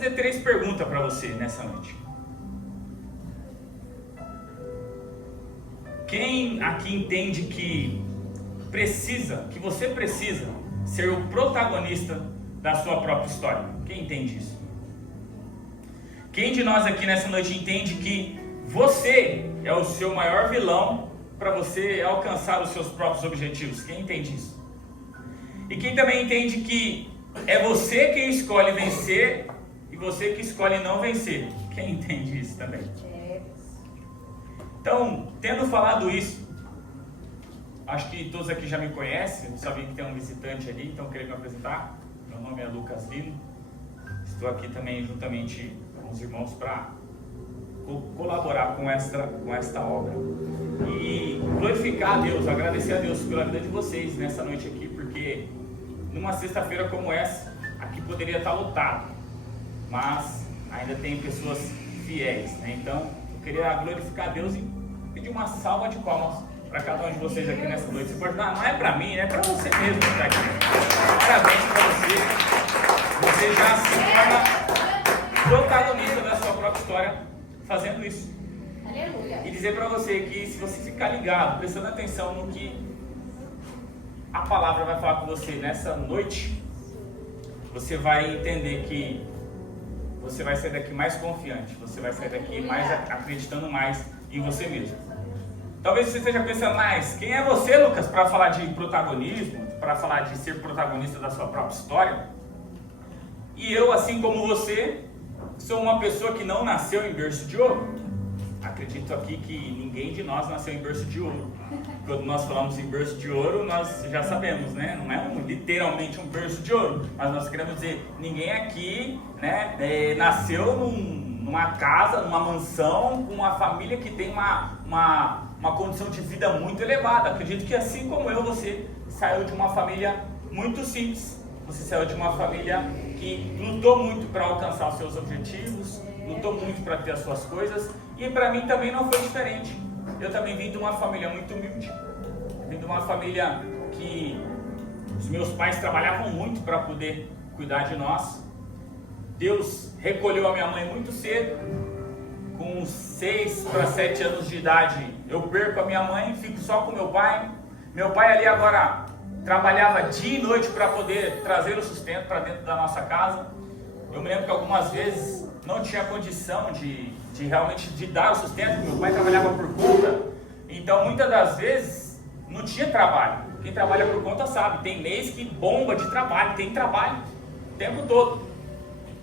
fazer 3 perguntas para você nessa noite. Quem aqui entende que você precisa ser o protagonista da sua própria história? Quem entende isso? Quem de nós aqui nessa noite entende que você é o seu maior vilão para você alcançar os seus próprios objetivos? Quem entende isso? E quem também entende que é você quem escolhe vencer e você que escolhe não vencer? Quem entende isso também? Então, tendo falado isso, acho que todos aqui já me conhecem. Eu sabia que tem um visitante ali, então eu queria me apresentar. Meu nome é Lucas Lino. Estou aqui também juntamente com os irmãos para colaborar com esta obra. E glorificar a Deus, agradecer a Deus pela vida de vocês nessa noite aqui, porque numa sexta-feira como essa, aqui poderia estar lotado, mas ainda tem pessoas fiéis, né? Então, eu queria glorificar a Deus e pedir uma salva de palmas para cada um de vocês aqui nessa noite. Você pode dar, não é para mim, é para você mesmo que está aqui. Parabéns para você. Você já se torna protagonista da sua própria história fazendo isso. Aleluia. E dizer para você que se você ficar ligado, prestando atenção no que a palavra vai falar com você nessa noite, você vai entender que você vai sair daqui mais confiante, você vai sair daqui mais acreditando mais em você mesmo. Talvez você esteja pensando, mas quem é você, Lucas, para falar de protagonismo, para falar de ser protagonista da sua própria história? E eu, assim como você, sou uma pessoa que não nasceu em berço de ouro. Acredito aqui que ninguém de nós nasceu em berço de ouro. Quando nós falamos em berço de ouro, nós já sabemos, né? Não é literalmente um berço de ouro, mas nós queremos dizer, ninguém aqui, né, nasceu numa casa, numa mansão, com uma família que tem uma condição de vida muito elevada. Acredito que assim como eu, você saiu de uma família muito simples. Você saiu de uma família que lutou muito para alcançar os seus objetivos, lutou muito para ter as suas coisas. E para mim também não foi diferente. Eu também vim de uma família muito humilde. Vim de uma família que os meus pais trabalhavam muito para poder cuidar de nós. Deus recolheu a minha mãe muito cedo. Com 6 para 7 anos de idade, eu perco a minha mãe, fico só com meu pai. Meu pai ali agora trabalhava dia e noite para poder trazer o sustento para dentro da nossa casa. Eu me lembro que algumas vezes não tinha condição de realmente dar o sustento. Meu pai trabalhava por conta, então muitas das vezes não tinha trabalho. Quem trabalha por conta sabe, tem mês que bomba de trabalho, tem trabalho o tempo todo.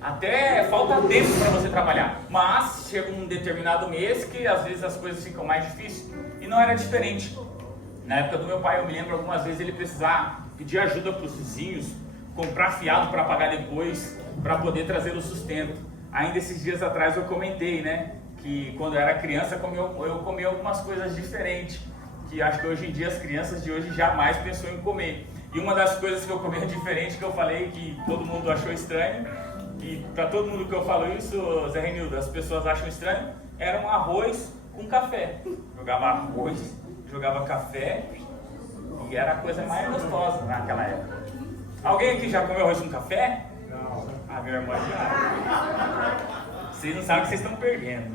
Até falta tempo para você trabalhar, mas chega um determinado mês que às vezes as coisas ficam mais difíceis. E não era diferente. Na época do meu pai, eu me lembro algumas vezes ele precisar pedir ajuda para os vizinhos, comprar fiado para pagar depois, para poder trazer o sustento. Ainda esses dias atrás eu comentei, né, que quando eu era criança eu comia algumas coisas diferentes, que acho que hoje em dia as crianças de hoje jamais pensam em comer. E uma das coisas que eu comia diferente, que eu falei que todo mundo achou estranho, e para todo mundo que eu falo isso, Zé Renildo, as pessoas acham estranho, era um arroz com café. Jogava arroz, jogava café, e era a coisa mais gostosa naquela época. Alguém aqui já comeu arroz com café? Não. Ah, minha irmã já. Vocês não sabem o que vocês estão perdendo.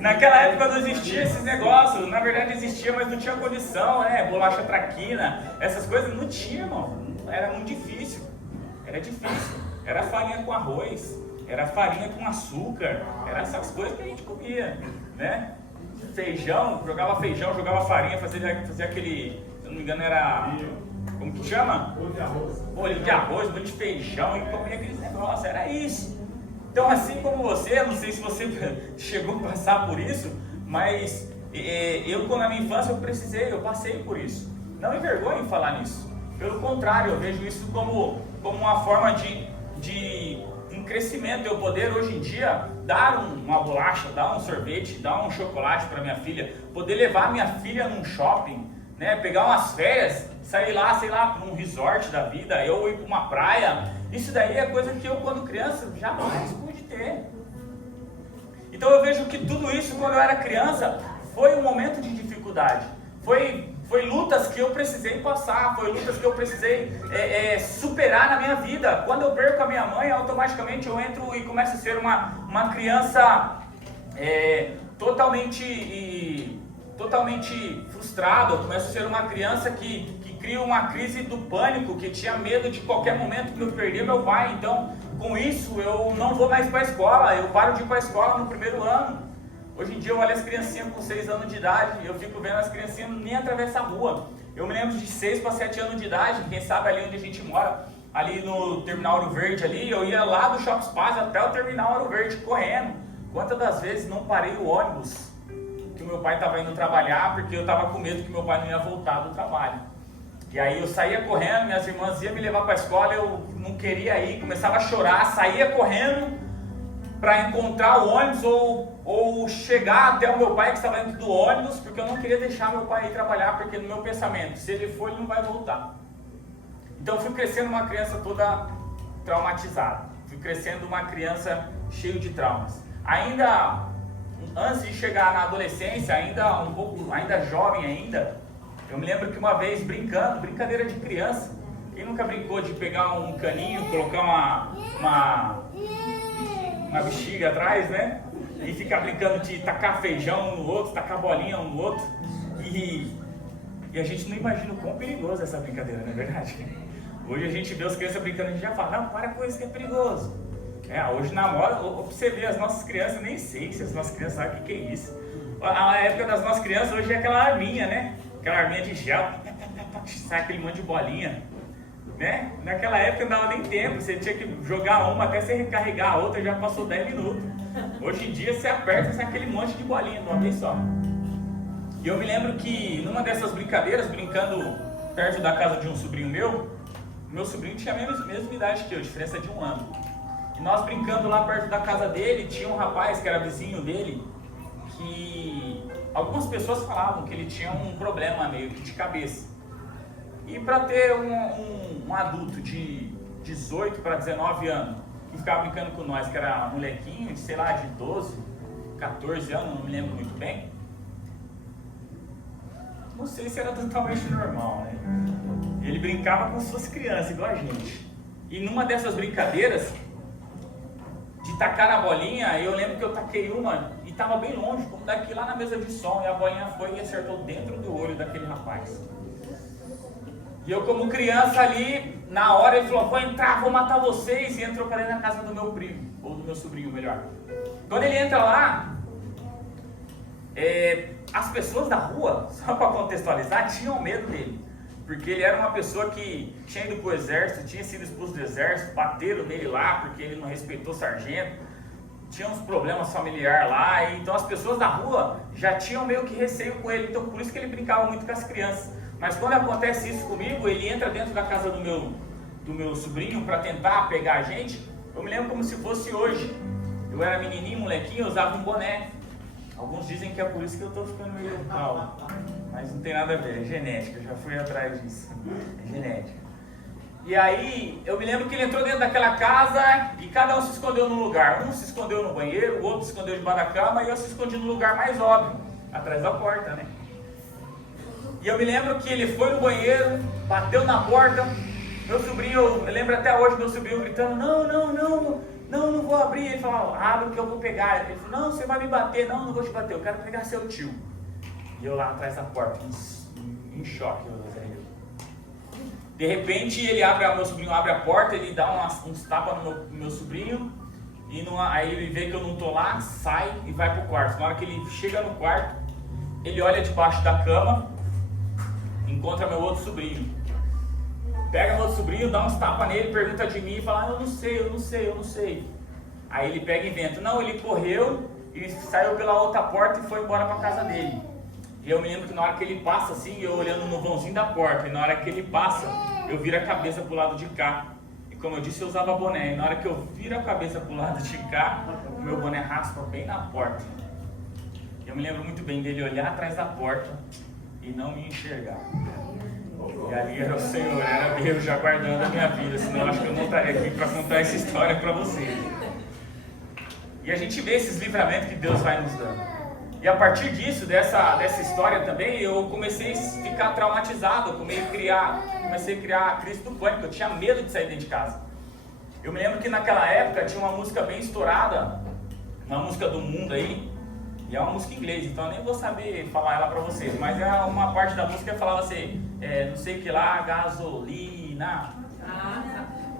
Naquela época não existia esses negócios. Na verdade existia, mas não tinha condição, né? Bolacha traquina, essas coisas não tinha, irmão. Era muito difícil. Era difícil. Era farinha com arroz, era farinha com açúcar, era essas coisas que a gente comia, né? Feijão, jogava farinha, fazia aquele, se eu não me engano era, como que chama? Bolinho de arroz, bolinho de feijão, e comia aqueles negócios, era isso. Então assim como você, não sei se você chegou a passar por isso, mas eu quando na minha infância eu passei por isso. Não me envergonho em falar nisso, pelo contrário, eu vejo isso como uma forma de um crescimento, eu poder hoje em dia dar uma bolacha, dar um sorvete, dar um chocolate para minha filha, poder levar minha filha num shopping, né, pegar umas férias, sair lá, sei lá, num resort da vida, eu ir para uma praia. Isso daí é coisa que eu quando criança jamais pude ter. Então eu vejo que tudo isso quando eu era criança foi um momento de dificuldade, foi Foi lutas que eu precisei passar, foi lutas que eu precisei superar na minha vida. Quando eu perco a minha mãe, automaticamente eu entro e começo a ser uma criança totalmente frustrada. Eu começo a ser uma criança que cria uma crise do pânico, que tinha medo de qualquer momento que eu perder meu pai. Então, com isso, eu não vou mais para a escola, eu paro de ir para a escola no primeiro ano. Hoje em dia eu olho as criancinhas com 6 anos de idade e eu fico vendo as criancinhas nem atravessar a rua. Eu me lembro de 6 para 7 anos de idade, quem sabe ali onde a gente mora, ali no Terminal Ouro Verde ali, eu ia lá do Shopping Espaço até o Terminal Ouro Verde correndo. Quantas das vezes não parei o ônibus que o meu pai estava indo trabalhar porque eu estava com medo que meu pai não ia voltar do trabalho. E aí eu saía correndo, minhas irmãs iam me levar para a escola, eu não queria ir, começava a chorar, saía correndo para encontrar o ônibus ou chegar até o meu pai que estava dentro do ônibus, porque eu não queria deixar meu pai ir trabalhar, porque no meu pensamento, se ele for, ele não vai voltar. Então eu fui crescendo uma criança toda traumatizada, fui crescendo uma criança cheia de traumas. Ainda antes de chegar na adolescência, ainda jovem ainda, eu me lembro que uma vez brincando, brincadeira de criança, quem nunca brincou de pegar um caninho, colocar uma bexiga atrás, né? E ficar brincando de tacar feijão um no outro, tacar bolinha um no outro. E a gente não imagina o quão perigoso é essa brincadeira, não é verdade? Hoje a gente vê as crianças brincando, a gente já fala, não, para com isso que é perigoso. Hoje na moda, pra você ver, as nossas crianças, nem sei se as nossas crianças sabem o que é isso. A época das nossas crianças hoje é aquela arminha, né? Aquela arminha de gel, sai aquele monte de bolinha. Né? Naquela época não dava nem tempo, você tinha que jogar uma até você recarregar a outra, já passou 10 minutos. Hoje em dia você aperta e sai aquele monte de bolinha de uma vez só. E eu me lembro que numa dessas brincadeiras, brincando perto da casa de um sobrinho meu sobrinho tinha a mesma idade que eu, diferença de 1 ano. E nós brincando lá perto da casa dele, tinha um rapaz que era vizinho dele, que algumas pessoas falavam que ele tinha um problema meio que de cabeça. E para ter um adulto de 18 para 19 anos, que ficava brincando com nós, que era molequinho, de, sei lá, de 12, 14 anos, não me lembro muito bem, não sei se era totalmente normal, né? Ele brincava como se fosse criança, igual a gente. E numa dessas brincadeiras, de tacar a bolinha, eu lembro que eu taquei uma e estava bem longe, como daqui lá na mesa de som, e a bolinha foi e acertou dentro do olho daquele rapaz. E eu como criança ali, na hora ele falou, vou entrar, vou matar vocês, e entrou para dentro da casa do meu primo, ou do meu sobrinho melhor. Quando ele entra lá, as pessoas da rua, só para contextualizar, tinham medo dele. Porque ele era uma pessoa que tinha ido para o exército, tinha sido expulso do exército, bateram nele lá porque ele não respeitou o sargento, tinha uns problemas familiares lá, e então as pessoas da rua já tinham meio que receio com ele, então por isso que ele brincava muito com as crianças. Mas quando acontece isso comigo, ele entra dentro da casa do meu sobrinho para tentar pegar a gente, eu me lembro como se fosse hoje. Eu era menininho, molequinho, eu usava um boné. Alguns dizem que é por isso que eu estou ficando meio calmo, mas não tem nada a ver, é genética, eu já fui atrás disso, é genética. E aí, eu me lembro que ele entrou dentro daquela casa e cada um se escondeu num lugar. Um se escondeu no banheiro, o outro se escondeu debaixo da cama e eu se escondi no lugar mais óbvio, atrás da porta, né? E eu me lembro que ele foi no banheiro, bateu na porta, meu sobrinho, eu lembro até hoje meu sobrinho gritando, não vou abrir. Ele falou, abre que eu vou pegar. Ele falou, não, você vai me bater. Não vou te bater, eu quero pegar seu tio. E eu lá atrás da porta, em choque. De repente meu sobrinho abre a porta, ele dá uns tapas no meu sobrinho, e aí ele vê que eu não tô lá, sai e vai pro quarto. Na hora que ele chega no quarto, ele olha debaixo da cama, encontra meu outro sobrinho. Pega meu outro sobrinho, dá uns tapas nele, pergunta de mim e fala, eu não sei. Aí ele pega e inventa, não, ele correu e saiu pela outra porta e foi embora pra casa dele. E eu me lembro que na hora que ele passa assim, eu olhando no vãozinho da porta, e na hora que ele passa, eu viro a cabeça pro lado de cá. E como eu disse, eu usava boné, e na hora que eu viro a cabeça pro lado de cá, o meu boné raspa bem na porta. E eu me lembro muito bem dele olhar atrás da porta e não me enxergar. E ali era o Senhor, era Deus já guardando a minha vida, senão eu acho que eu não estaria aqui para contar essa história para vocês. E a gente vê esses livramentos que Deus vai nos dando. E a partir disso, dessa história também, eu comecei a ficar traumatizado, eu comecei a criar a crise do pânico, eu tinha medo de sair dentro de casa. Eu me lembro que naquela época tinha uma música bem estourada, uma música do mundo aí, e é uma música em inglês, então eu nem vou saber falar ela pra vocês, mas é uma parte da música que falava assim, não sei o que lá, gasolina.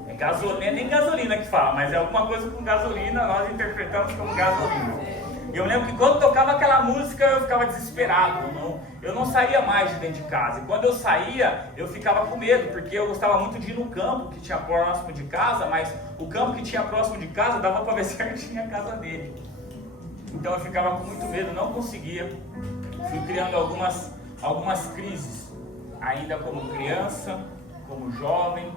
É gasolina, nem gasolina que fala, mas é alguma coisa com gasolina, nós interpretamos como gasolina. Eu lembro que quando tocava aquela música eu ficava desesperado, eu não saía mais de dentro de casa. E quando eu saía, eu ficava com medo, porque eu gostava muito de ir no campo que tinha próximo de casa, mas o campo que tinha próximo de casa dava para ver certinho a casa dele. Então eu ficava com muito medo, não conseguia. Fui criando algumas crises, ainda como criança, como jovem.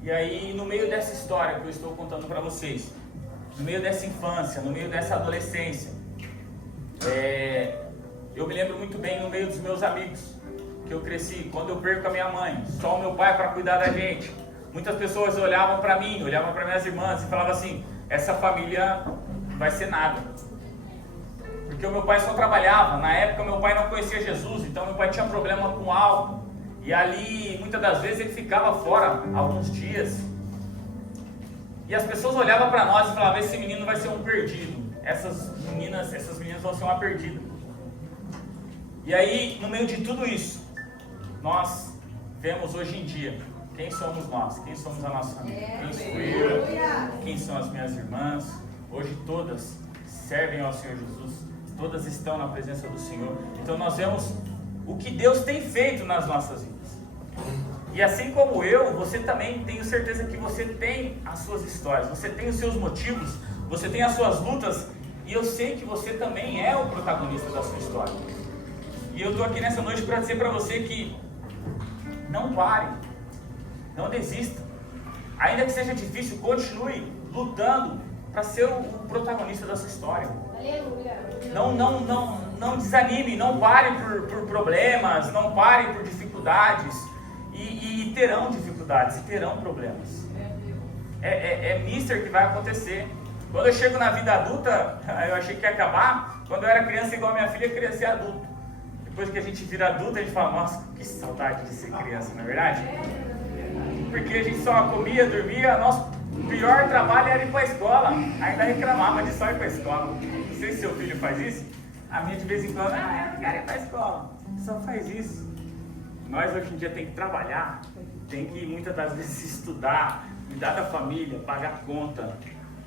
E aí, no meio dessa história que eu estou contando para vocês, no meio dessa infância, no meio dessa adolescência, eu me lembro muito bem no meio dos meus amigos, que eu cresci, quando eu perco a minha mãe, só o meu pai para cuidar da gente. Muitas pessoas olhavam para mim, olhavam para minhas irmãs e falavam assim, essa família não vai ser nada. Porque o meu pai só trabalhava, na época meu pai não conhecia Jesus, então meu pai tinha problema com álcool. E ali, muitas das vezes, ele ficava fora alguns dias. E as pessoas olhavam para nós e falavam, esse menino vai ser um perdido. Essas meninas vão ser uma perdida. E aí, no meio de tudo isso, nós vemos hoje em dia, quem somos nós? Quem somos a nossa família? Quem sou eu? Quem são as minhas irmãs? Hoje todas servem ao Senhor Jesus. Todas estão na presença do Senhor. Então nós vemos o que Deus tem feito nas nossas vidas. E assim como eu, você também, tenho certeza que você tem as suas histórias, você tem os seus motivos, você tem as suas lutas, e eu sei que você também é o protagonista da sua história. E eu estou aqui nessa noite para dizer para você que não pare, não desista. Ainda que seja difícil, continue lutando para ser o protagonista da sua história. Não desanime, não pare por problemas, não pare por dificuldades. E terão dificuldades, e terão problemas. É mister que vai acontecer. Quando eu chego na vida adulta, eu achei que ia acabar. Quando eu era criança, igual a minha filha, eu queria ser adulto. Depois que a gente vira adulto, a gente fala, nossa, que saudade de ser criança, não é verdade? Porque a gente só comia, dormia, nosso pior trabalho era ir para a escola. Ainda reclamava de só ir para a escola. Não sei se seu filho faz isso. A minha de vez em quando, eu não quero ir para a escola. Só faz isso. Nós hoje em dia tem que trabalhar, tem que muitas das vezes estudar, cuidar da família, pagar conta.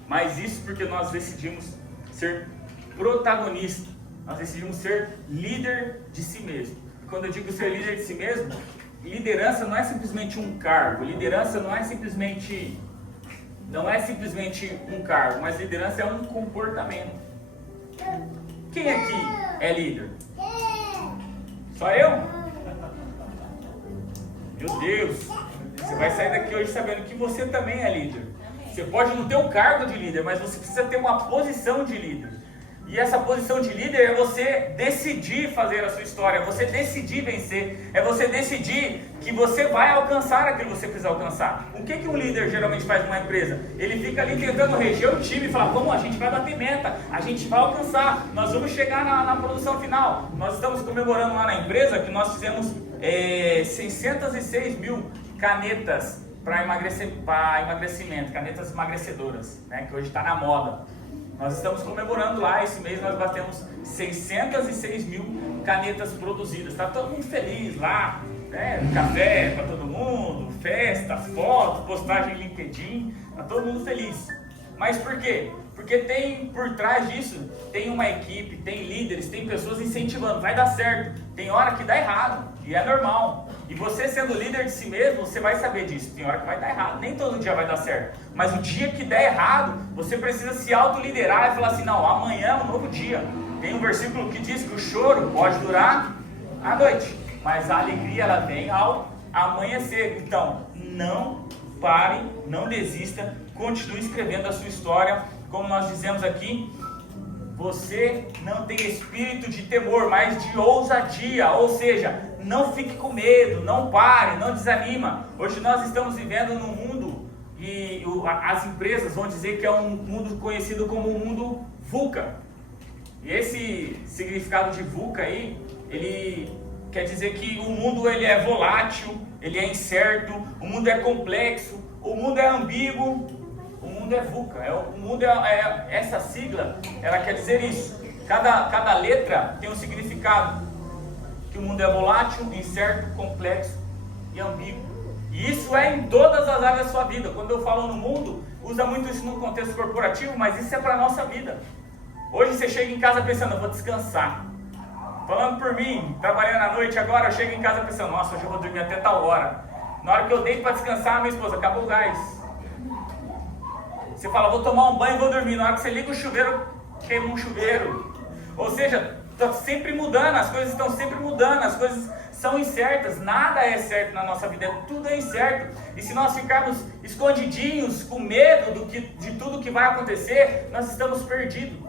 Mas isso porque nós decidimos ser protagonista, nós decidimos ser líder de si mesmo. E quando eu digo ser líder de si mesmo, liderança não é simplesmente um cargo, liderança não é simplesmente um cargo, mas liderança é um comportamento. Quem aqui é líder? Só eu? Meu Deus, você vai sair daqui hoje sabendo que você também é líder. Você pode não ter um cargo de líder, mas você precisa ter uma posição de líder. E essa posição de líder é você decidir fazer a sua história, é você decidir vencer, é você decidir que você vai alcançar aquilo que você precisa alcançar. O que um líder geralmente faz numa empresa? Ele fica ali tentando reger o time e falar, vamos, a gente vai bater meta, a gente vai alcançar, nós vamos chegar na produção final. Nós estamos comemorando lá na empresa que nós fizemos 606 mil canetas para emagrecimento, canetas emagrecedoras, né, que hoje está na moda. Nós estamos comemorando lá, esse mês nós batemos 606 mil canetas produzidas. Está todo mundo feliz lá, né? Café para todo mundo, festa, foto, postagem em LinkedIn, está todo mundo feliz. Mas por quê? Porque tem por trás disso, tem uma equipe, tem líderes, tem pessoas incentivando, vai dar certo. Tem hora que dá errado, e é normal. E você sendo líder de si mesmo, você vai saber disso. Tem hora que vai dar errado, nem todo dia vai dar certo. Mas o dia que der errado, você precisa se autoliderar e falar assim, não, amanhã é um novo dia. Tem um versículo que diz que o choro pode durar a noite, mas a alegria ela vem ao amanhecer. Então, não pare, não desista, continue escrevendo a sua história. Como nós dizemos aqui, você não tem espírito de temor, mas de ousadia, ou seja, não fique com medo, não pare, não desanima. Hoje nós estamos vivendo num mundo, e as empresas vão dizer que é um mundo conhecido como o mundo VUCA. E esse significado de VUCA aí, ele quer dizer que o mundo ele é volátil, ele é incerto, o mundo é complexo, o mundo é ambíguo, o mundo é VUCA. O mundo essa sigla, ela quer dizer isso. Cada letra tem um significado. Que o mundo é volátil, incerto, complexo e ambíguo. E isso é em todas as áreas da sua vida. Quando eu falo no mundo, usa muito isso no contexto corporativo, mas isso é para a nossa vida. Hoje você chega em casa pensando, eu vou descansar. Falando por mim, trabalhando à noite agora, eu chego em casa pensando, nossa, hoje eu vou dormir até tal hora. Na hora que eu deito para descansar, minha esposa, acabou o gás. Você fala, vou tomar um banho e vou dormir. Na hora que você liga o chuveiro, queima um chuveiro. Ou seja, está sempre mudando, as coisas estão sempre mudando, as coisas são incertas, nada é certo na nossa vida, tudo é incerto. E se nós ficarmos escondidinhos, com medo de tudo que vai acontecer, nós estamos perdidos.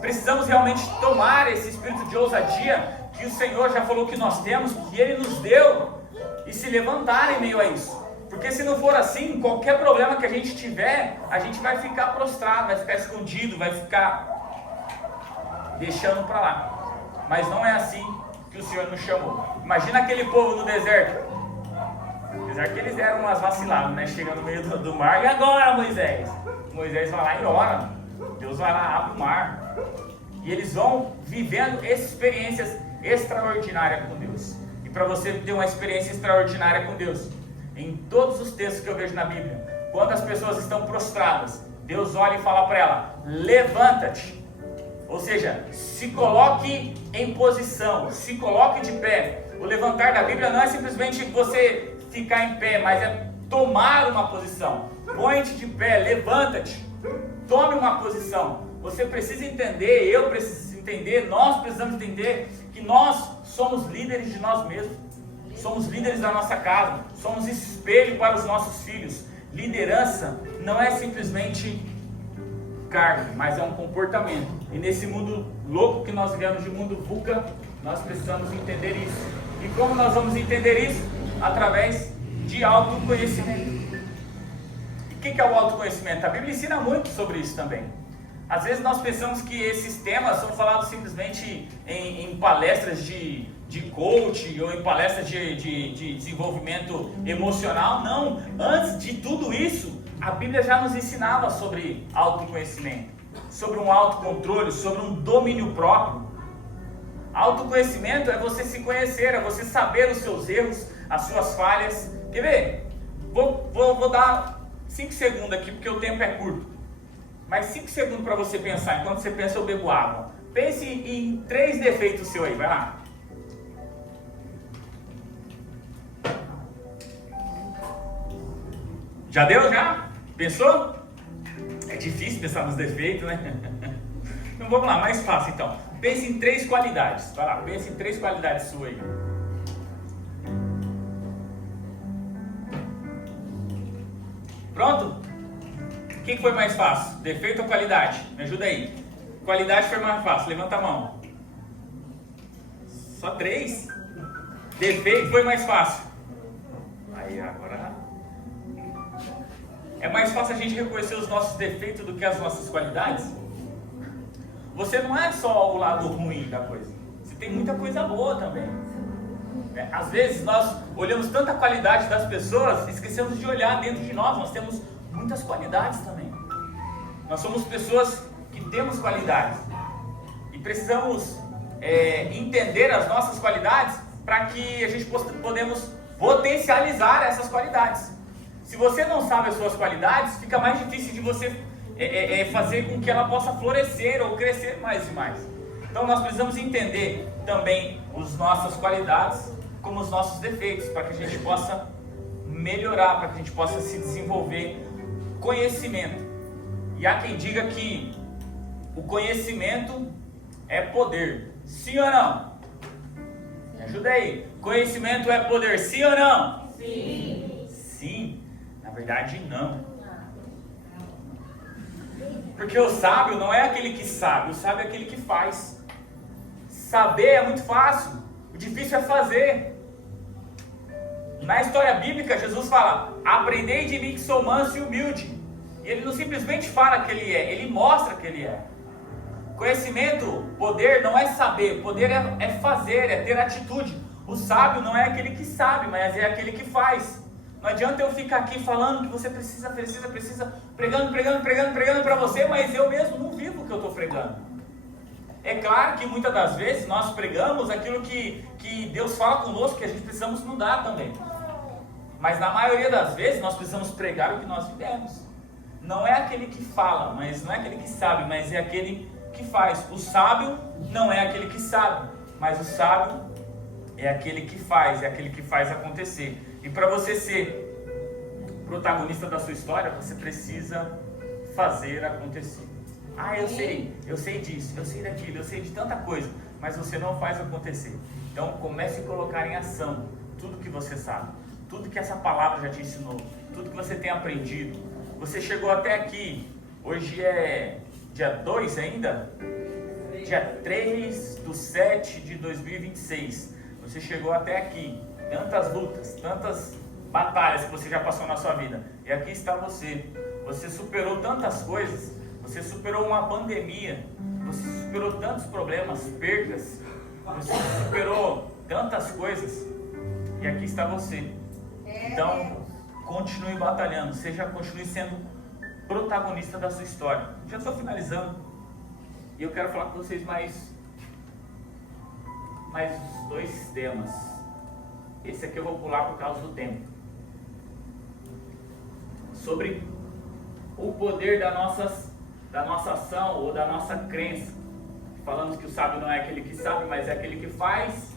Precisamos realmente tomar esse espírito de ousadia que o Senhor já falou que nós temos, que Ele nos deu, e se levantar em meio a isso. Porque se não for assim, qualquer problema que a gente tiver, a gente vai ficar prostrado, vai ficar escondido, vai ficar deixando para lá. Mas não é assim que o Senhor nos chamou. Imagina aquele povo no deserto. Apesar que eles eram umas vaciladas, né? Chega no meio do mar, e agora, Moisés? Moisés vai lá e ora. Deus vai lá, abre o mar. E eles vão vivendo experiências extraordinárias com Deus. E para você ter uma experiência extraordinária com Deus, em todos os textos que eu vejo na Bíblia, quando as pessoas estão prostradas, Deus olha e fala para ela, levanta-te. Ou seja, se coloque em posição, se coloque de pé. O levantar da Bíblia não é simplesmente você ficar em pé, mas é tomar uma posição. Põe-te de pé, levanta-te, tome uma posição. Você precisa entender, eu preciso entender, nós precisamos entender que nós somos líderes de nós mesmos. Somos líderes da nossa casa, somos espelho para os nossos filhos. Liderança não é simplesmente cargo, mas é um comportamento. E nesse mundo louco que nós vivemos, de mundo VUCA, nós precisamos entender isso. E como nós vamos entender isso? Através de autoconhecimento. E o que é o autoconhecimento? A Bíblia ensina muito sobre isso também. Às vezes nós pensamos que esses temas são falados simplesmente em palestras de coach ou em palestras de desenvolvimento emocional. Não, antes de tudo isso, a Bíblia já nos ensinava sobre autoconhecimento, sobre um autocontrole, sobre um domínio próprio. Autoconhecimento é você se conhecer, é você saber os seus erros, as suas falhas. Quer ver? Vou dar 5 segundos aqui, porque o tempo é curto. Mas 5 segundos para você pensar. Enquanto você pensa, eu bebo água. Pense em 3 defeitos seus aí, vai lá. Já deu, já? Pensou? É difícil pensar nos defeitos, né? Então vamos lá, mais fácil então. Pense em 3 qualidades. Vai lá, pense em 3 qualidades suas aí. Pronto? O que foi mais fácil? Defeito ou qualidade? Me ajuda aí. Qualidade foi mais fácil, levanta a mão. Só 3? Defeito foi mais fácil. Aí agora... É mais fácil a gente reconhecer os nossos defeitos do que as nossas qualidades? Você não é só o lado ruim da coisa. Você tem muita coisa boa também. Às vezes nós olhamos tanta qualidade das pessoas, esquecemos de olhar dentro de nós. Nós temos muitas qualidades também. Nós somos pessoas que temos qualidades. E precisamos entender as nossas qualidades para que a gente podemos potencializar essas qualidades. Se você não sabe as suas qualidades, fica mais difícil de você fazer com que ela possa florescer ou crescer mais e mais. Então nós precisamos entender também as nossas qualidades como os nossos defeitos, para que a gente possa melhorar, para que a gente possa se desenvolver. Conhecimento. E há quem diga que o conhecimento é poder. Sim ou não? Me ajuda aí. Conhecimento é poder, sim ou não? Sim. Sim. Na verdade, não. Porque o sábio não é aquele que sabe, o sábio é aquele que faz. Saber é muito fácil, o difícil é fazer. Na história bíblica, Jesus fala, aprendei de mim que sou manso e humilde. E ele não simplesmente fala que ele é, ele mostra que ele é. Conhecimento, poder não é saber, poder é fazer, é ter atitude. O sábio não é aquele que sabe, mas é aquele que faz. Não adianta eu ficar aqui falando que você precisa, pregando para você, mas eu mesmo não vivo o que eu estou pregando. É claro que muitas das vezes nós pregamos aquilo que Deus fala conosco, que a gente precisamos mudar também. Mas na maioria das vezes nós precisamos pregar o que nós vivemos. Não é aquele que fala, mas não é aquele que sabe, mas é aquele que faz. O sábio não é aquele que sabe, mas o sábio é aquele que faz, é aquele que faz acontecer. E para você ser protagonista da sua história, você precisa fazer acontecer. Eu sei disso, eu sei daquilo, eu sei de tanta coisa, mas você não faz acontecer. Então comece a colocar em ação tudo que você sabe, tudo que essa palavra já te ensinou, tudo que você tem aprendido. Você chegou até aqui, hoje é dia 2 ainda? Dia 3/7/2026. Você chegou até aqui, tantas lutas, tantas batalhas que você já passou na sua vida. E aqui está você. Você superou tantas coisas, você superou uma pandemia, você superou tantos problemas, perdas, você superou tantas coisas. E aqui está você. Então, continue batalhando, continue sendo protagonista da sua história. Já estou finalizando. E eu quero falar com vocês mais 2 temas. Esse aqui eu vou pular por causa do tempo. Sobre o poder da nossa ação ou da nossa crença. Falamos que o sábio não é aquele que sabe, mas é aquele que faz.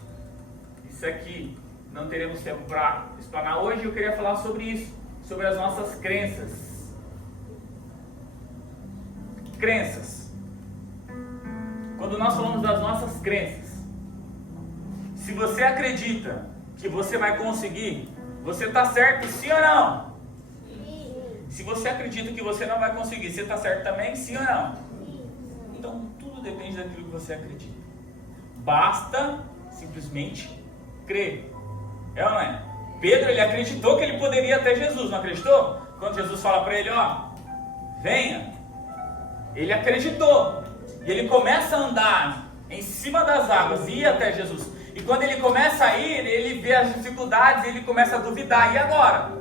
Isso aqui não teremos tempo para explanar hoje. Eu queria falar sobre isso, sobre as nossas crenças. Crenças. Quando nós falamos das nossas crenças, se você acredita que você vai conseguir, você está certo, sim ou não? Sim. Se você acredita que você não vai conseguir, você está certo também, sim ou não? Sim. Então tudo depende daquilo que você acredita. Basta simplesmente crer. É ou não é? Pedro, ele acreditou que ele poderia até Jesus, não acreditou? Quando Jesus fala para ele, venha, ele acreditou. E ele começa a andar em cima das águas e ir até Jesus. E quando ele começa a ir, ele vê as dificuldades, ele começa a duvidar. E agora?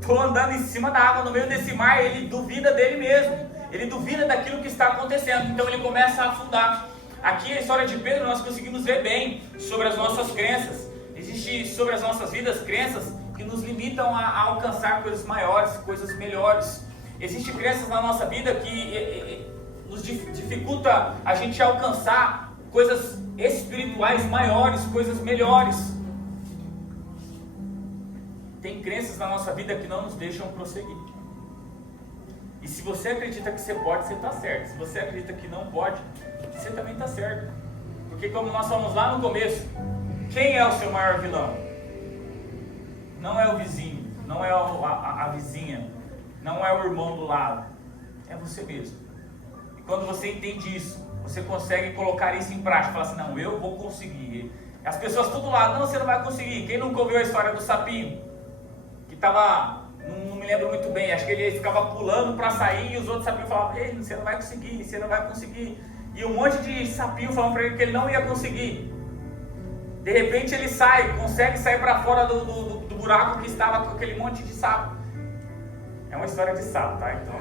Estou andando em cima da água, no meio desse mar, ele duvida dele mesmo. Ele duvida daquilo que está acontecendo. Então ele começa a afundar. Aqui na história de Pedro nós conseguimos ver bem sobre as nossas crenças. Existe sobre as nossas vidas crenças que nos limitam a alcançar coisas maiores, coisas melhores. Existem crenças na nossa vida que nos dificulta a gente alcançar coisas espirituais maiores, coisas melhores. Tem crenças na nossa vida que não nos deixam prosseguir. E se você acredita que você pode, você está certo. Se você acredita que não pode, você também está certo. Porque como nós falamos lá no começo, quem é o seu maior vilão? Não é o vizinho, não é a vizinha, não é o irmão do lado. É você mesmo. E quando você entende isso, você consegue colocar isso em prática. Fala assim, não, eu vou conseguir. As pessoas tudo lá, não, você não vai conseguir. Quem nunca ouviu a história do sapinho? Que estava, não me lembro muito bem, acho que ele ficava pulando para sair e os outros sapinhos falavam, ei, você não vai conseguir, você não vai conseguir. E um monte de sapinho falando para ele que ele não ia conseguir. De repente ele consegue sair para fora do buraco que estava com aquele monte de sapo. É uma história de sapo, tá? Então,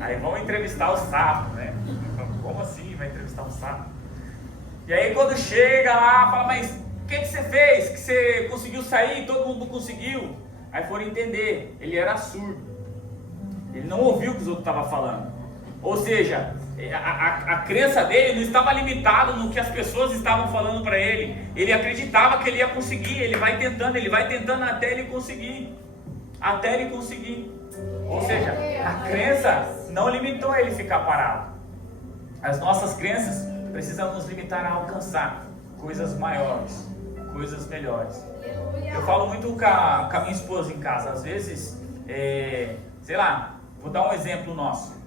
aí vamos entrevistar o sapo, né? Como assim vai entrevistar um sapo? E aí quando chega lá, fala, mas o que você fez? Que você conseguiu sair? Todo mundo conseguiu. Aí foram entender, ele era surdo. Ele não ouviu o que os outros estavam falando. Ou seja, a crença dele não estava limitada no que as pessoas estavam falando para ele. Ele acreditava que ele ia conseguir, ele vai tentando até ele conseguir. Até ele conseguir. Ou seja, a crença não limitou ele ficar parado. As nossas crenças precisam nos limitar a alcançar coisas maiores, coisas melhores. Eu falo muito com a minha esposa em casa. Às vezes, sei lá, vou dar um exemplo nosso.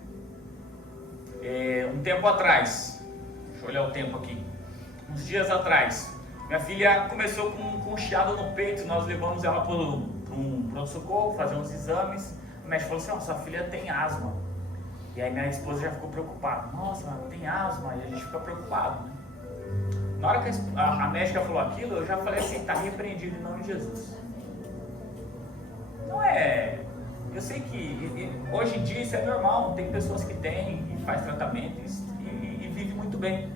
Um tempo atrás, deixa eu olhar o tempo aqui, uns dias atrás, minha filha começou com um chiado no peito. Nós levamos ela para um pronto-socorro, fazer uns exames. O médico falou assim, sua filha tem asma. E aí minha esposa já ficou preocupada. Nossa, tem asma, e a gente fica preocupado, né? Na hora que a médica falou aquilo, eu já falei assim, está repreendido em nome de Jesus. Não é... Eu sei que hoje em dia isso é normal, tem pessoas que têm e faz tratamento e vive muito bem.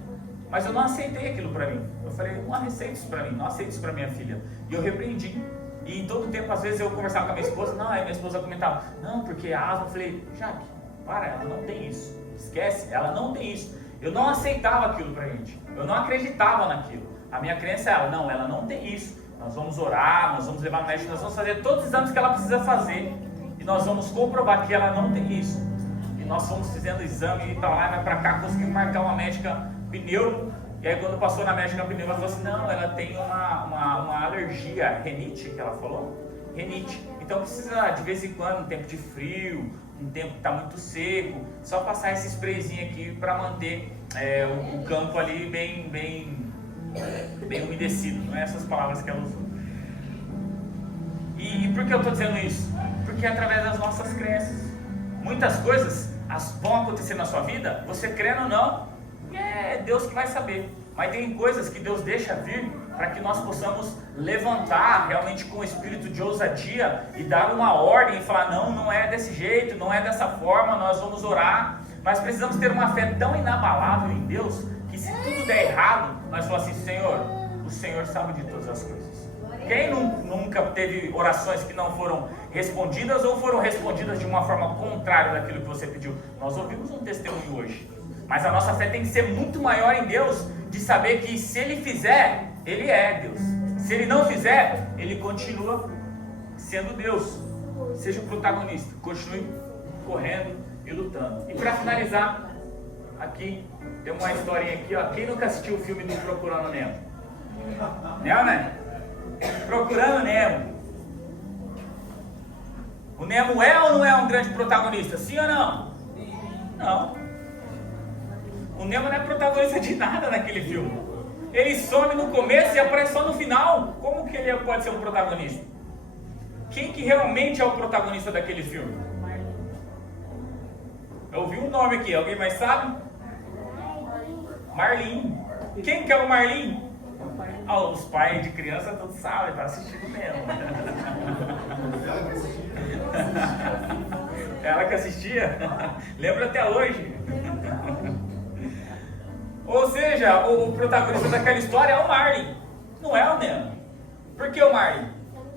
Mas eu não aceitei aquilo para mim. Eu falei, não aceito isso para mim, não aceito isso para minha filha. E eu repreendi. E em todo tempo, às vezes eu conversava com a minha esposa, não, aí minha esposa comentava, não, porque a asma, eu falei, Jaque, para, ela não tem isso. Esquece, ela não tem isso. Eu não aceitava aquilo pra gente. Eu não acreditava naquilo. A minha crença era, não, ela não tem isso. Nós vamos orar, nós vamos levar no médico, nós vamos fazer todos os exames que ela precisa fazer. E nós vamos comprovar que ela não tem isso. E nós fomos fazendo exame, e pra lá, vai pra cá, conseguimos marcar uma médica pneu. E aí quando passou na médica pneu, ela falou assim, não, ela tem uma alergia, renite, que ela falou. Renite. Então precisa de vez em quando, um tempo de frio, um tempo que está muito seco, só passar esse sprayzinho aqui para manter o campo ali bem umedecido. Não é essas palavras que ela usou. E por que eu estou dizendo isso? Porque é através das nossas crenças. Muitas coisas vão acontecer na sua vida, você crendo ou não, é Deus que vai saber. Mas tem coisas que Deus deixa vir para que nós possamos levantar realmente com o espírito de ousadia e dar uma ordem e falar, não é desse jeito, não é dessa forma, nós vamos orar. Mas precisamos ter uma fé tão inabalável em Deus, que se tudo der errado, nós falamos assim, Senhor, o Senhor sabe de todas as coisas. Quem nunca teve orações que não foram respondidas ou foram respondidas de uma forma contrária daquilo que você pediu? Nós ouvimos um testemunho hoje. Mas a nossa fé tem que ser muito maior em Deus, de saber que se Ele fizer, Ele é Deus. Se Ele não fizer, Ele continua sendo Deus. Seja o protagonista, continue correndo e lutando. E para finalizar, aqui tem uma historinha aqui, ó. Quem nunca assistiu o filme do Procurando Nemo? Não, né? Procurando Nemo. O Nemo é ou não é um grande protagonista? Sim ou não? Não. O Nemo não é protagonista de nada naquele filme. Ele some no começo e aparece só no final. Como que ele pode ser um protagonista? Quem que realmente é o protagonista daquele filme? Eu ouvi um nome aqui, alguém mais sabe? Marlin. Quem que é o Marlin? Os pais de criança todos sabem, tá assistindo mesmo. Ela que assistia? Lembra até hoje. Ou seja, o protagonista daquela história é o Marlin, não é o Nemo. Por que o Marlin?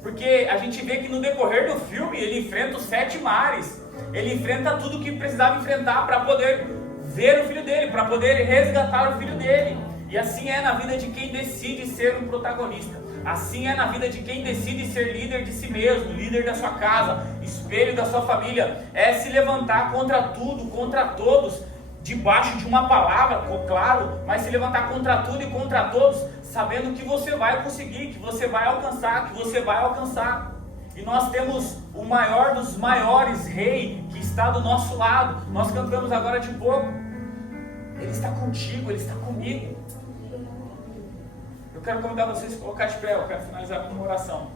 Porque a gente vê que no decorrer do filme ele enfrenta os 7 mares. Ele enfrenta tudo que precisava enfrentar para poder ver o filho dele, para poder resgatar o filho dele. E assim é na vida de quem decide ser um protagonista. Assim é na vida de quem decide ser líder de si mesmo, líder da sua casa, espelho da sua família. É se levantar contra tudo, contra todos, debaixo de uma palavra, claro, mas se levantar contra tudo e contra todos, sabendo que você vai conseguir, que você vai alcançar, que você vai alcançar. E nós temos o maior dos maiores, Rei, que está do nosso lado. Nós cantamos agora de pouco. Ele está contigo, Ele está comigo. Eu quero convidar vocês a colocar de pé, eu quero finalizar com uma oração.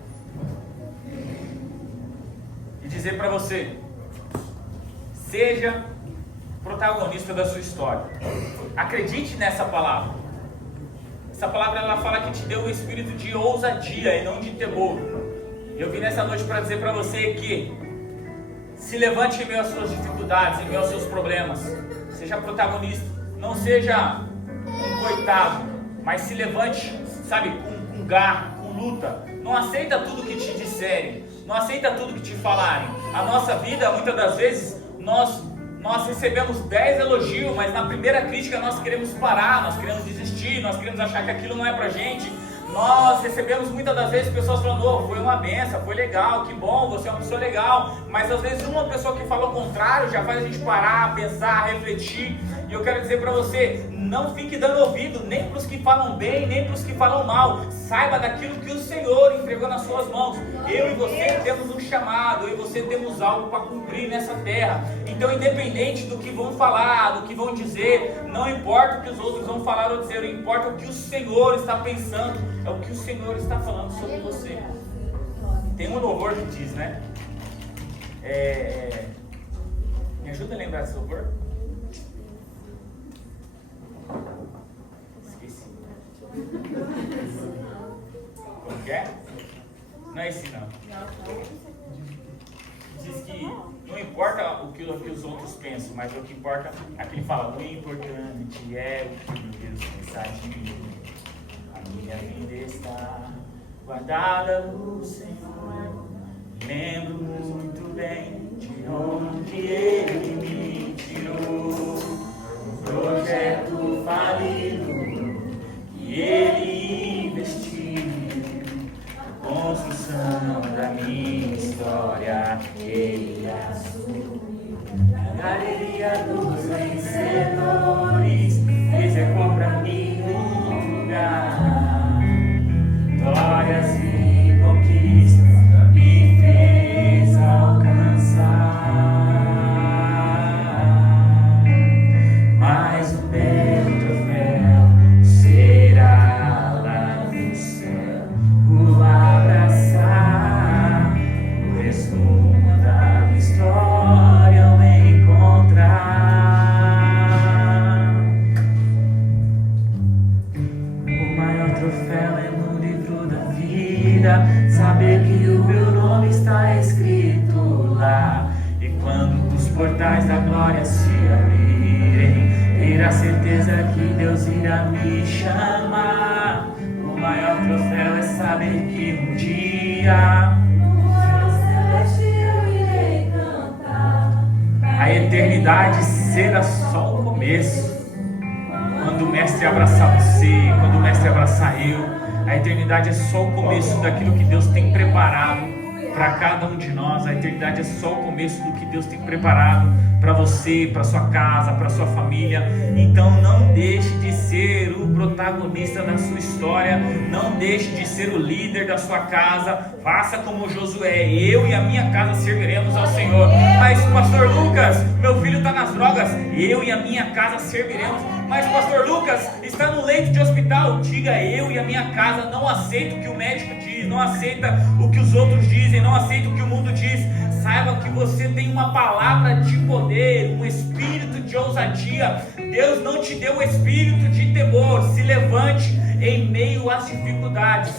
E dizer para você, seja protagonista da sua história. Acredite nessa palavra. Essa palavra ela fala que te deu um espírito de ousadia e não de temor. Eu vim nessa noite para dizer para você que se levante em meio às suas dificuldades, em meio aos seus problemas. Seja protagonista. Não seja um coitado, mas se levante, sabe, com garra, com luta. Não aceita tudo que te disserem. Não aceita tudo que te falarem. A nossa vida, muitas das vezes, nós recebemos 10 elogios, mas na primeira crítica nós queremos parar, nós queremos desistir, nós queremos achar que aquilo não é pra gente. Nós recebemos muitas das vezes pessoas falando, oh, foi uma benção, foi legal, que bom, você é uma pessoa legal. Mas às vezes uma pessoa que fala o contrário já faz a gente parar, pensar, refletir. E eu quero dizer pra você, não fique dando ouvido nem para os que falam bem, nem para os que falam mal. Saiba daquilo que o Senhor entregou nas suas mãos. Eu e você temos um chamado, eu e você temos algo para cumprir nessa terra. Então, independente do que vão falar, do que vão dizer, não importa o que os outros vão falar ou dizer, não importa o que o Senhor está pensando, é o que o Senhor está falando sobre você. Tem um louvor que diz, né? ajuda a lembrar desse louvor? Esqueci. Como que é? Não é esse não. Diz que não importa o que os outros pensam, mas o que importa é que ele fala: o importante é o que Deus pensa de mim. A minha vida está guardada no Senhor. Lembro muito bem de onde Ele me tirou. Um projeto falido que Ele investiu. A construção da minha história Ele assumiu. A galeria dos vencedores reservou pra mim um lugar. Glórias e conquistas me fez alcançar. Mas o belo troféu será lá no céu o abraçar, o resumo da história ao encontrar. O maior troféu é no livro da vida, saber que o meu nome está escrito lá. E quando os portais da glória se abrirem, ter a certeza que Deus irá me chamar. O maior troféu é saber que um dia eu irei cantar. A eternidade será só o começo. Quando o mestre abraçar você, quando o mestre abraçar eu, a eternidade é só o começo daquilo que Deus tem preparado para cada um de nós. A eternidade é só o começo do que Deus tem preparado para você, para sua casa, para sua família. Então não deixe de ser o protagonista da sua história, não deixe de ser o líder da sua casa. Faça como Josué: eu e a minha casa serviremos ao Senhor. Mas pastor Lucas, meu filho está nas drogas. Eu e a minha casa serviremos. Mas pastor Lucas está no leito de hospital. Diga: eu e a minha casa não aceito o que o médico diz, não aceita o que os outros dizem, não aceita o que o mundo diz. Saiba que você tem uma palavra de poder, um espírito de ousadia. Deus não te deu o espírito de temor. Se levante em meio às dificuldades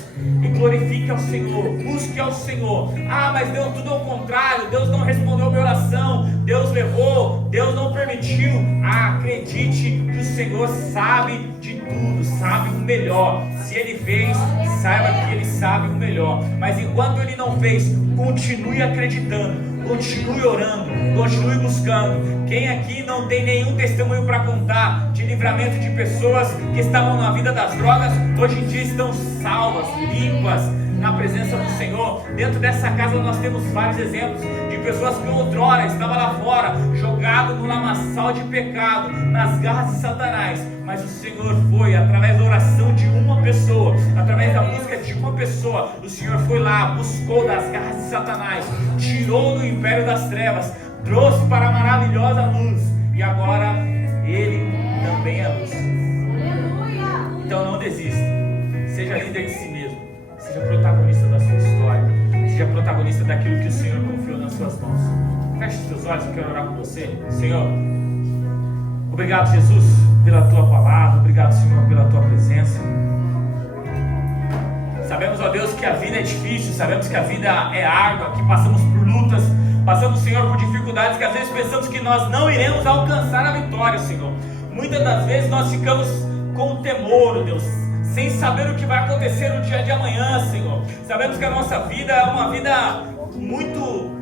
e glorifique ao Senhor, busque ao Senhor. Ah, mas deu tudo ao contrário, Deus não respondeu a minha oração, Deus levou, Deus não permitiu. Ah, acredite que o Senhor sabe de tudo, sabe o melhor. Se Ele fez, saiba que Ele sabe o melhor. Mas enquanto Ele não fez, continue acreditando, continue orando, continue buscando. Quem aqui não tem nenhum testemunho para contar de livramento de pessoas que estavam na vida das drogas, hoje em dia estão salvas, limpas, na presença do Senhor? Dentro dessa casa nós temos vários exemplos de pessoas que outrora estavam lá fora, jogado no lamaçal de pecado, nas garras de Satanás, mas o Senhor foi, através da oração de uma pessoa, através da busca de uma pessoa, o Senhor foi lá, buscou das garras de Satanás, tirou do império das trevas, trouxe para a maravilhosa luz, e agora Ele também é luz. Então não desista, seja líder de si mesmo, seja protagonista da sua história, seja protagonista daquilo que o Senhor confiou nas suas mãos. Feche os seus olhos, eu quero orar com você. Senhor, obrigado, Jesus, pela Tua palavra, obrigado, Senhor, pela Tua presença. Sabemos, ó Deus, que a vida é difícil, sabemos que a vida é árdua, que passamos por lutas, passamos, Senhor, por dificuldades que às vezes pensamos que nós não iremos alcançar a vitória, Senhor. Muitas das vezes nós ficamos com temor, ó Deus, sem saber o que vai acontecer no dia de amanhã, Senhor. Sabemos que a nossa vida é uma vida muito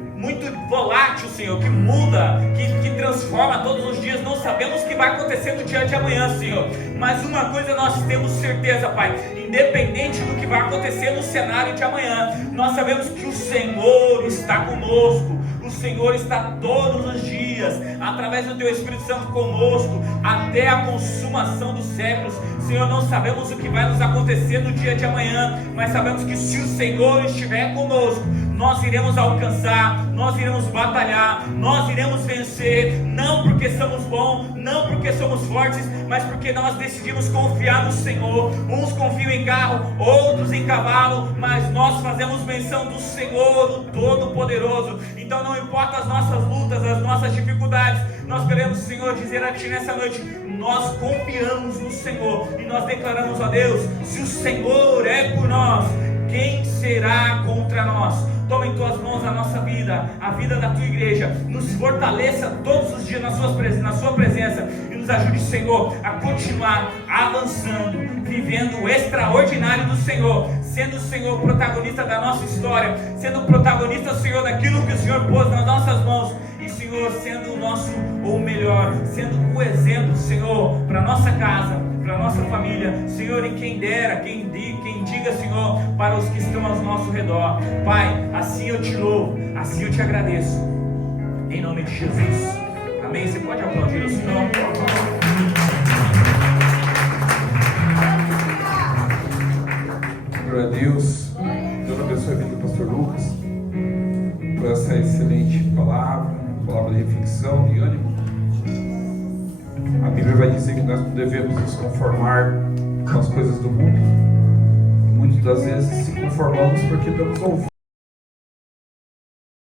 volátil, Senhor, que muda, que transforma todos os dias. Não sabemos o que vai acontecer no dia de amanhã, Senhor, mas uma coisa nós temos certeza, Pai: independente do que vai acontecer no cenário de amanhã, nós sabemos que o Senhor está conosco. O Senhor está todos os dias, através do Teu Espírito Santo conosco, até a consumação dos séculos. Senhor, não sabemos o que vai nos acontecer no dia de amanhã, mas sabemos que se o Senhor estiver conosco, nós iremos alcançar, nós iremos batalhar, nós iremos vencer, não porque somos bons, não porque somos fortes, mas porque nós decidimos confiar no Senhor. Uns confiam em carro, outros em cavalo, mas nós fazemos menção do Senhor, o Todo-Poderoso. Então não importa as nossas lutas, as nossas dificuldades, dificuldades, nós queremos, Senhor, dizer a Ti nessa noite: nós confiamos no Senhor e nós declaramos a Deus: se o Senhor é por nós, quem será contra nós? Toma em Tuas mãos a nossa vida, a vida da Tua igreja, nos fortaleça todos os dias na Sua presença e nos ajude, Senhor, a continuar avançando, vivendo o extraordinário do Senhor, sendo o Senhor protagonista da nossa história, sendo o protagonista, Senhor, daquilo que o Senhor pôs nas nossas mãos, e, Senhor, sendo o nosso, ou melhor, sendo o exemplo, Senhor, para a nossa casa, para a nossa família, Senhor, e quem dera, quem diga, Senhor, para os que estão ao nosso redor. Pai, assim eu te louvo, assim eu te agradeço, em nome de Jesus, amém. Você pode aplaudir o Senhor? Glória a Deus. Deus abençoe a vida do pastor Lucas por essa excelente palavra de reflexão, de ânimo. A Bíblia vai dizer que nós não devemos nos conformar com as coisas do mundo. Muitas das vezes se conformamos porque damos ouvido